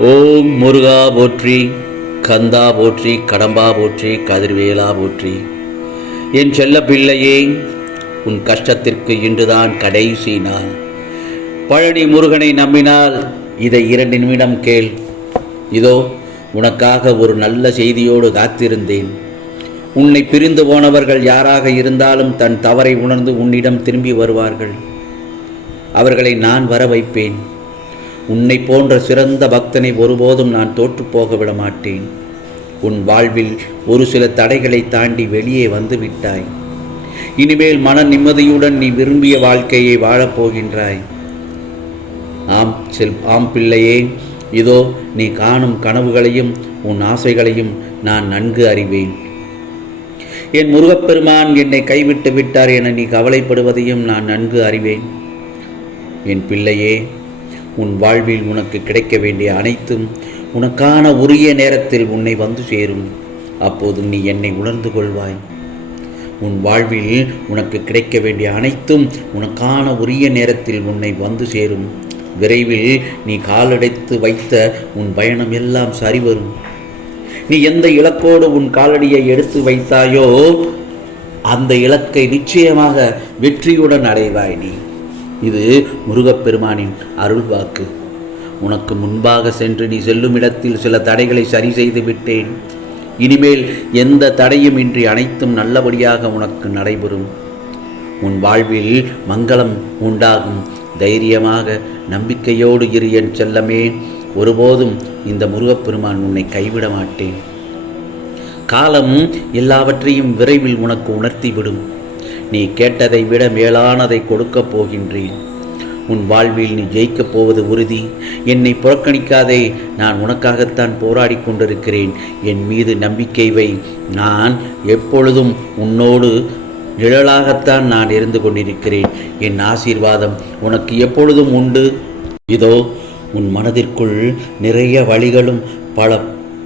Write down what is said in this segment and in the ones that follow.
ஓம் முருகா போற்றி, கந்தா போற்றி, கடம்பா போற்றி, கதிர்வேலா போற்றி. என் செல்ல பிள்ளையே, உன் கஷ்டத்திற்கு இன்றுதான் கடைசி நாள். பழனி முருகனை நம்பினால் இதை 2 நிமிடம் கேள். இதோ உனக்காக ஒரு நல்ல செய்தியோடு காத்திருந்தேன். உன்னை பிரிந்து போனவர்கள் யாராக இருந்தாலும் தன் தவறை உணர்ந்து உன்னிடம் திரும்பி வருவார்கள். அவர்களை நான் வர வைப்பேன். உன்னை போன்ற சிறந்த பக்தனை ஒருபோதும் நான் தோற்றுப்போக விட மாட்டேன். உன் வாழ்வில் ஒரு சில தடைகளை தாண்டி வெளியே வந்து விட்டாய். இனிமேல் மன நிம்மதியுடன் நீ விரும்பிய வாழ்க்கையை வாழப்போகின்றாய். ஆம் பிள்ளையே, இதோ நீ காணும் கனவுகளையும் உன் ஆசைகளையும் நான் நன்கு அறிவேன். என் முருகப்பெருமான் என்னை கைவிட்டு விட்டார் என நீ கவலைப்படுவதையும் நான் நன்கு அறிவேன். என் பிள்ளையே, உன் வாழ்வில் உனக்கு கிடைக்க வேண்டிய அனைத்தும் உனக்கான உரிய நேரத்தில் உன்னை வந்து சேரும். அப்போது நீ என்னை உணர்ந்து கொள்வாய். உன் வாழ்வில் உனக்கு கிடைக்க வேண்டிய அனைத்தும் உனக்கான உரிய நேரத்தில் உன்னை வந்து சேரும். விரைவில் நீ காலடைத்து வைத்த உன் பயணம் எல்லாம் சரிவரும். நீ எந்த இலக்கோடு உன் காலடியை எடுத்து வைத்தாயோ அந்த இலக்கை நிச்சயமாக வெற்றியுடன் அடைவாய். நீ இது முருகப்பெருமானின் அருள் வாக்கு. உனக்கு முன்பாக சென்று நீ செல்லும் இடத்தில் சில தடைகளை சரி செய்து விட்டேன். இனிமேல் எந்த தடையும் இன்றி அனைத்தும் நல்லபடியாக உனக்கு நடைபெறும். உன் வாழ்வில் மங்களம் உண்டாகும். தைரியமாக நம்பிக்கையோடு இரு என் செல்லமே. ஒருபோதும் இந்த முருகப்பெருமான் உன்னை கைவிட மாட்டேன். காலம் எல்லாவற்றையும் விரைவில் உனக்கு உணர்த்திவிடும். நீ கேட்டதை விட மேலானதை கொடுக்கப் போகின்றேன். உன் வாழ்வில் நீ ஜெயிக்கப் போவது உறுதி. என்னை புறக்கணிக்காதே. நான் உனக்காகத்தான் போராடி கொண்டிருக்கிறேன். என் மீது நம்பிக்கை வை. நான் எப்பொழுதும் உன்னோடு நிழலாகத்தான் நான் இருந்து கொண்டிருக்கிறேன். என் ஆசீர்வாதம் உனக்கு எப்பொழுதும் உண்டு. இதோ உன் மனதிற்குள் நிறைய வழிகளும் பல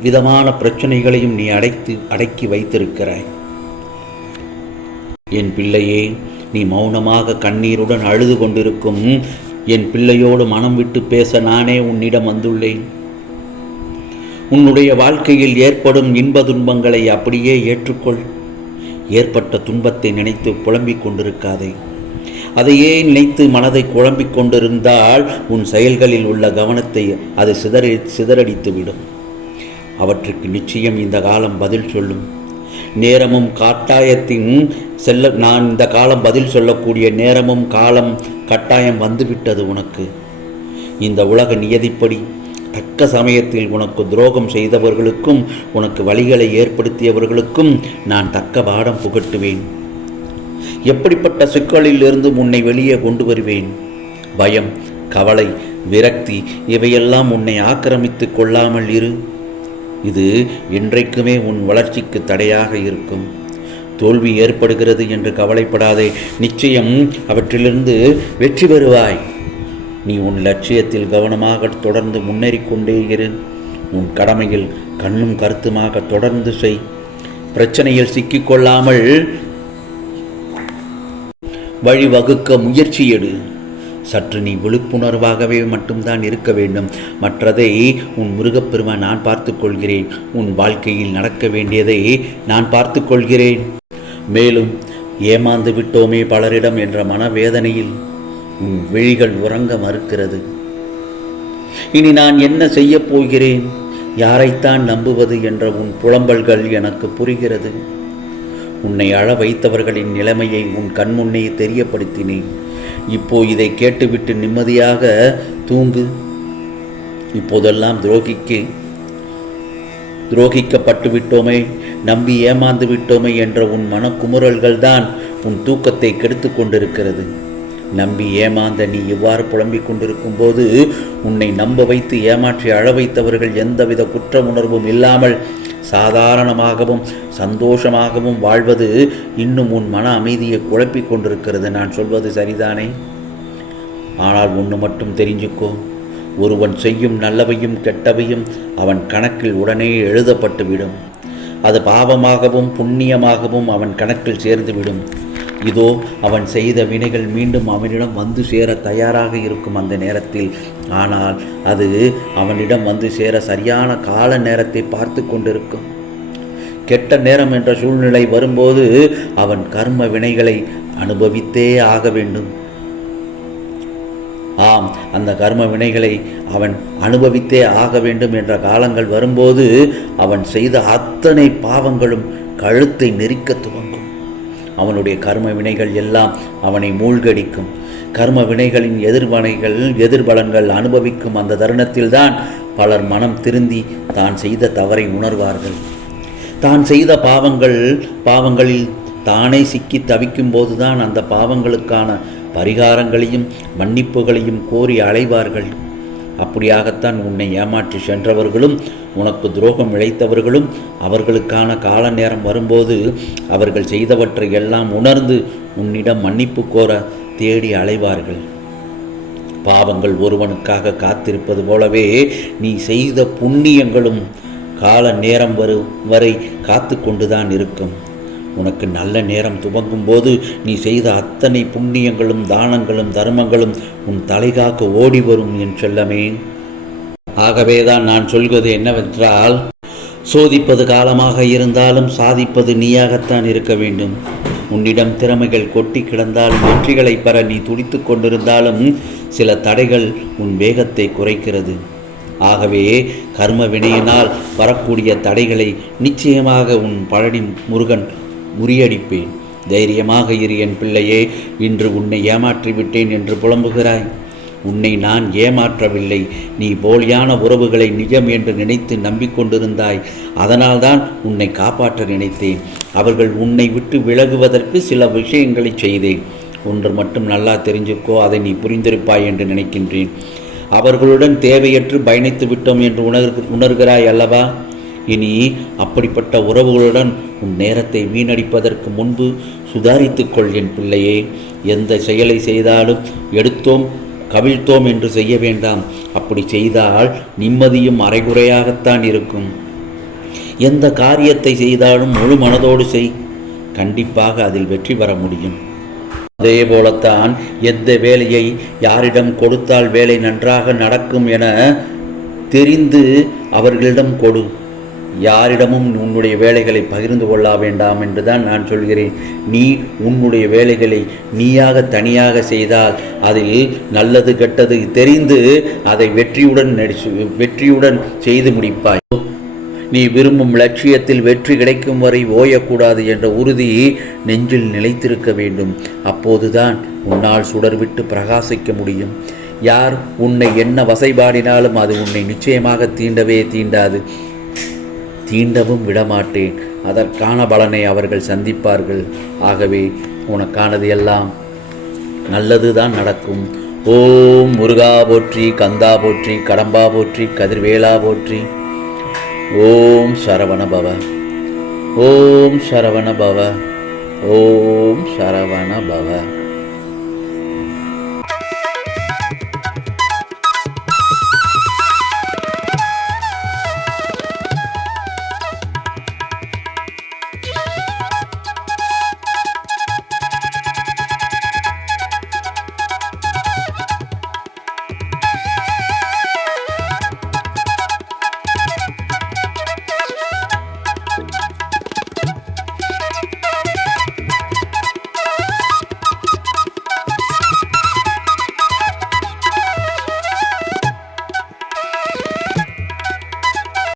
விதமான பிரச்சனைகளையும் நீ அடக்கி வைத்திருக்கிறாய். என் பிள்ளையே, நீ மௌனமாக கண்ணீருடன் அழுது கொண்டிருக்கும் என் பிள்ளையோடு மனம் விட்டு பேச நானே உன்னிடம் வந்துள்ளேன். உன்னுடைய வாழ்க்கையில் ஏற்படும் இன்ப துன்பங்களை அப்படியே ஏற்றுக்கொள். ஏற்பட்ட துன்பத்தை நினைத்து புலம்பிக் கொண்டிருக்காதே. அதையே நினைத்து மனதை குழம்பிக் கொண்டிருந்தால் உன் செயல்களில் உள்ள கவனத்தை அது சிதறடித்துவிடும். அவற்றுக்கு நிச்சயம் இந்த காலம் பதில் சொல்லும். நேரமும் கட்டாயத்தின் நான் இந்த காலம் பதில் சொல்லக்கூடிய நேரமும் காலம் கட்டாயம் வந்துவிட்டது உனக்கு. இந்த உலக நியதிப்படி தக்க சமயத்தில் உனக்கு துரோகம் செய்தவர்களுக்கும் உனக்கு வழிகளை ஏற்படுத்தியவர்களுக்கும் நான் தக்க பாடம் புகட்டுவேன். எப்படிப்பட்ட சிக்கலில் இருந்து உன்னை வெளியே கொண்டு வருவேன். பயம், கவலை, விரக்தி இவையெல்லாம் உன்னை ஆக்கிரமித்து கொள்ளாமல் இரு. இது என்றைக்குமே உன் வளர்ச்சிக்கு தடையாக இருக்கும். தோல்வி ஏற்படுகிறது என்று கவலைப்படாதே. நிச்சயம் அவற்றிலிருந்து வெற்றி பெறுவாய். நீ உன் லட்சியத்தில் கவனமாக தொடர்ந்து முன்னேறிக்கொண்டே இரு. உன் கடமையில் கண்ணும் கருத்துமாக தொடர்ந்து செய். பிரச்சனையில் சிக்கிக்கொள்ளாமல் வழிவகுக்க முயற்சி எடு. சற்று நீ விழிப்புணர்வாகவே மட்டும்தான் இருக்க வேண்டும். மற்றதை உன் முருகப்பெருமான் நான் பார்த்து கொள்கிறேன். உன் வாழ்க்கையில் நடக்க வேண்டியதை நான் பார்த்து கொள்கிறேன். மேலும் ஏமாந்து விட்டோமே பலரிடம் என்ற மனவேதனையில் உன் விழிகள் உறங்க மறுக்கிறது. இனி நான் என்ன செய்ய போகிறேன், யாரைத்தான் நம்புவது என்ற உன் புலம்பல்கள் எனக்கு புரிகிறது. உன்னை அழ வைத்தவர்களின் நிலைமையை உன் கண்முன்னே தெரியப்படுத்தினேன். இப்போ இதை கேட்டுவிட்டு நிம்மதியாக தூங்கு. இப்போதெல்லாம் துரோகிக்கப்பட்டு விட்டோமே, நம்பி ஏமாந்து விட்டோமே என்ற உன் மனக்குமுறல்கள் தான் உன் தூக்கத்தை கெடுத்து கொண்டிருக்கிறது. நம்பி ஏமாந்த நீ இவ்வாறு புலம்பிக் கொண்டிருக்கும் போது உன்னை நம்ப வைத்து ஏமாற்றி அழ வைத்தவர்கள் எந்தவித குற்ற உணர்வும் இல்லாமல் சாதாரணமாகவும் சந்தோஷமாகவும் வாழ்வது இன்னும் உன் மன அமைதியை குழப்பிக் கொண்டிருக்கிறது. நான் சொல்வது சரிதானே? ஆனால் ஒன்று மட்டும் தெரிஞ்சுக்கோ. ஒருவன் செய்யும் நல்லவையும் கெட்டவையும் அவன் கணக்கில் உடனே எழுதப்பட்டுவிடும். அது பாவமாகவும் புண்ணியமாகவும் அவன் கணக்கில் சேர்ந்துவிடும். இதோ அவன் செய்த வினைகள் மீண்டும் அவனிடம் வந்து சேர தயாராக இருக்கும் அந்த நேரத்தில். ஆனால் அது அவனிடம் வந்து சேர சரியான கால நேரத்தை பார்த்து கொண்டிருக்கும். கெட்ட நேரம் என்ற சூழ்நிலை வரும்போது அவன் கர்ம வினைகளை அனுபவித்தே ஆக வேண்டும். ஆம், அந்த கர்ம வினைகளை அவன் அனுபவித்தே ஆக வேண்டும் என்ற காலங்கள் வரும்போது அவன் செய்த அத்தனை பாவங்களும் கழுத்தை நெரிக்க துவங்கும். அவனுடைய கர்ம வினைகள் எல்லாம் அவனை மூழ்கடிக்கும். கர்ம வினைகளின் எதிர்பலன்கள் அனுபவிக்கும் அந்த தருணத்தில்தான் பலர் மனம் திருந்தி தான் செய்த தவறை உணர்வார்கள். தான் செய்த பாவங்களில் தானே சிக்கி தவிக்கும் போதுதான் அந்த பாவங்களுக்கான பரிகாரங்களையும் மன்னிப்புகளையும் கோரி அலைவார்கள். அப்படியாகத்தான் உன்னை ஏமாற்றி சென்றவர்களும் உனக்கு துரோகம் இழைத்தவர்களும் அவர்களுக்கான கால நேரம் வரும்போது அவர்கள் செய்தவற்றை எல்லாம் உணர்ந்து உன்னிடம் மன்னிப்பு கோர தேடி அலைவார்கள். பாவங்கள் ஒருவனுக்காக காத்திருப்பது போலவே நீ செய்த புண்ணியங்களும் கால நேரம் வரை காத்து கொண்டுதான் இருக்கும். உனக்கு நல்ல நேரம் துவங்கும் போது நீ செய்த அத்தனை புண்ணியங்களும் தானங்களும் தர்மங்களும் உன் தலைகாக்க ஓடி வரும் என் செல்லமே. ஆகவேதான் நான் சொல்வது என்னவென்றால், சோதிப்பது காலமாக இருந்தாலும் சாதிப்பது நீயாகத்தான் இருக்க வேண்டும். உன்னிடம் திறமைகள் கொட்டி கிடந்தாலும் வெற்றிகளை பெற நீ துடித்து கொண்டிருந்தாலும் சில தடைகள் உன் வேகத்தை குறைக்கிறது. ஆகவே கர்ம வினையினால் வரக்கூடிய தடைகளை நிச்சயமாக உன் பழனி முருகன் முறியடிப்பேன். தைரியமாக இரு என் பிள்ளையே. இன்று உன்னை ஏமாற்றிவிட்டேன் என்று புலம்புகிறாய். உன்னை நான் ஏமாற்றவில்லை. நீ போலியான உறவுகளை நிஜம் என்று நினைத்து நம்பிக்கொண்டிருந்தாய். அதனால்தான் உன்னை காப்பாற்ற நினைத்தேன். அவர்கள் உன்னை விட்டு விலகுவதற்கு சில விஷயங்களை செய்தேன். ஒன்று மட்டும் நல்லா தெரிஞ்சுக்கோ, அதை நீ புரிந்திருப்பாய் என்று நினைக்கின்றேன். அவர்களுடன் தேவையற்று பயணித்து விட்டோம் என்று உணர்கிறாய் அல்லவா? இனி அப்படிப்பட்ட உறவுகளுடன் உன் நேரத்தை வீணடிப்பதற்கு முன்பு சுதாரித்துக்கொள் என் பிள்ளையே. எந்த செயலை செய்தாலும் எடுத்தோம் கவிழ்த்தோம் என்று செய்ய வேண்டாம். அப்படி செய்தால் நிம்மதியும் அரைகுறையாகத்தான் இருக்கும். எந்த காரியத்தை செய்தாலும் முழு மனதோடு செய். கண்டிப்பாக அதில் வெற்றி பெற முடியும். அதே போலத்தான் எந்த வேலையை யாரிடம் கொடுத்தால் வேலை நன்றாக நடக்கும் என தெரிந்து அவர்களிடம் கொடு. யாரிடமும் உன்னுடைய வேலைகளை பகிர்ந்து கொள்ள வேண்டாம் என்றுதான் நான் சொல்கிறேன். நீ உன்னுடைய வேலைகளை நீயாக தனியாக செய்தால் அதில் நல்லது கெட்டது தெரிந்து அதை வெற்றியுடன் செய்து முடிப்பாய். நீ விரும்பும் லட்சியத்தில் வெற்றி கிடைக்கும் வரை ஓயக்கூடாது என்ற உறுதி நெஞ்சில் நிலைத்திருக்க வேண்டும். அப்போதுதான் உன்னால் சுடர்விட்டு பிரகாசிக்க முடியும். யார் உன்னை என்ன வசைபாடினாலும் அது உன்னை நிச்சயமாக தீண்டாது. தீண்டவும் விடமாட்டேன். அதற்கான பலனை அவர்கள் சந்திப்பார்கள். ஆகவே உனக்கானது எல்லாம் நல்லதுதான் நடக்கும். ஓம் முருகா போற்றி, கந்தா போற்றி, கடம்பா போற்றி, கதிர்வேலா போற்றி. ஓம் சரவண பவ. ஓம் சரவண பவ. ஓம் சரவண பவ.